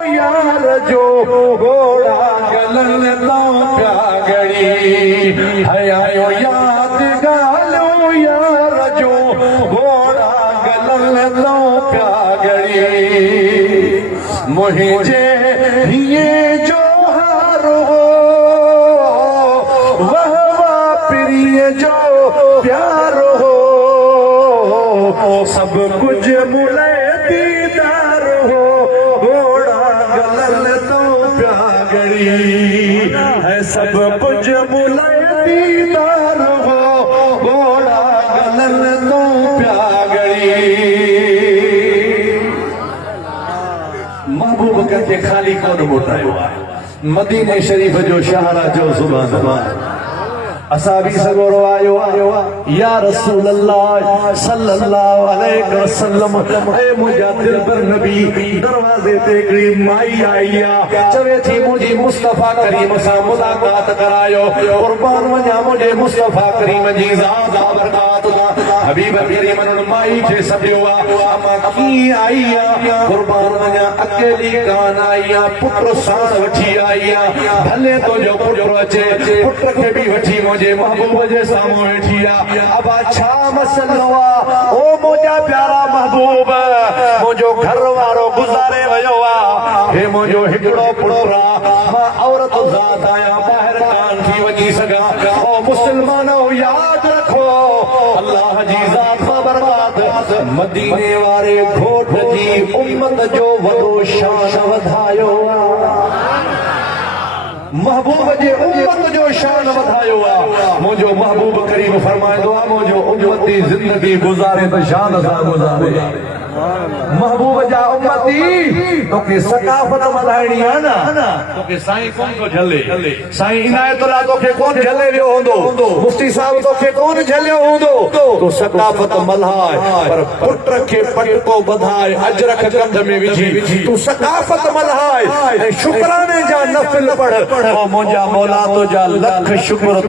यार जो घोड़ा गलन तो प्यागड़ी हयायो याद गालो यार जो घोड़ा गलन तो प्यागड़ी मुझे ये जो हारो वह प्रिय जो प्यारो सब कुछ मुले दीदार हो है सब कुछ मुलैदीदार हो घोड़ा गलन तो प्यागड़ी महबूब के खाली कौन मोटायो मदीने शरीफ जो शहरा जो सुभान अल्लाह असाबी सगोरो आयो या रसूल अल्लाह सल्लल्लाहु अलैहि वसल्लम ए मुझा दिल पर नबी दरवाजे ते हिकड़ी माई आई चवे थी मुझी मुस्तफा करीम सां मुलाकात करायो कुर्बान वञा मुझे मुस्तफा करीम जी ज़ात बरकात हबीब करीम उन माई खे सॾियो अमा की आई कुर्बान वञा अकेली कान आई पुट साण वठी आई भले तो जो पुट अचे पुट खे भी वठी मुझे महबूब जे साम्हूं वेठी अब छा मसलो ओ मुझा प्यारा महबूब मुझो घर वारो गुज़ारे वयो हे मुझो हिकड़ो पुटरा मां औरत ज़ात आया ॿाहिर कान थी वञी सघां ओ मुस्लमानो याद रखो अल्लाह जी ज़ात बरबाद मदीने वारे घोट जी उम्मत जो वॾो शान वधायो महबूब जे उम्मत जो शान वधायो मुझो महबूब करीम फरमाइंदो मुझो उम्मती जिंदगी गुज़ारे त शान सां गुज़ारे महबूब जा उम्मती तोखे सकाफत मल्हाइणी आहे न तोखे साईं कोन थो झले साईं इनायतुल्लाह तोखे कोन झले वियो हूंदो मुफ्ती साहब तोखे कोन झलियो हूंदो तो सकाफत मल्हाए पर पुट खे पटको ॿधाए अजरक कंध में विझी तू सकाफत मल्हाए ऐं शुक्राने जा नफ़िल पढ़ ओ मुंहिंजा मौला तुंहिंजा लख शुक्र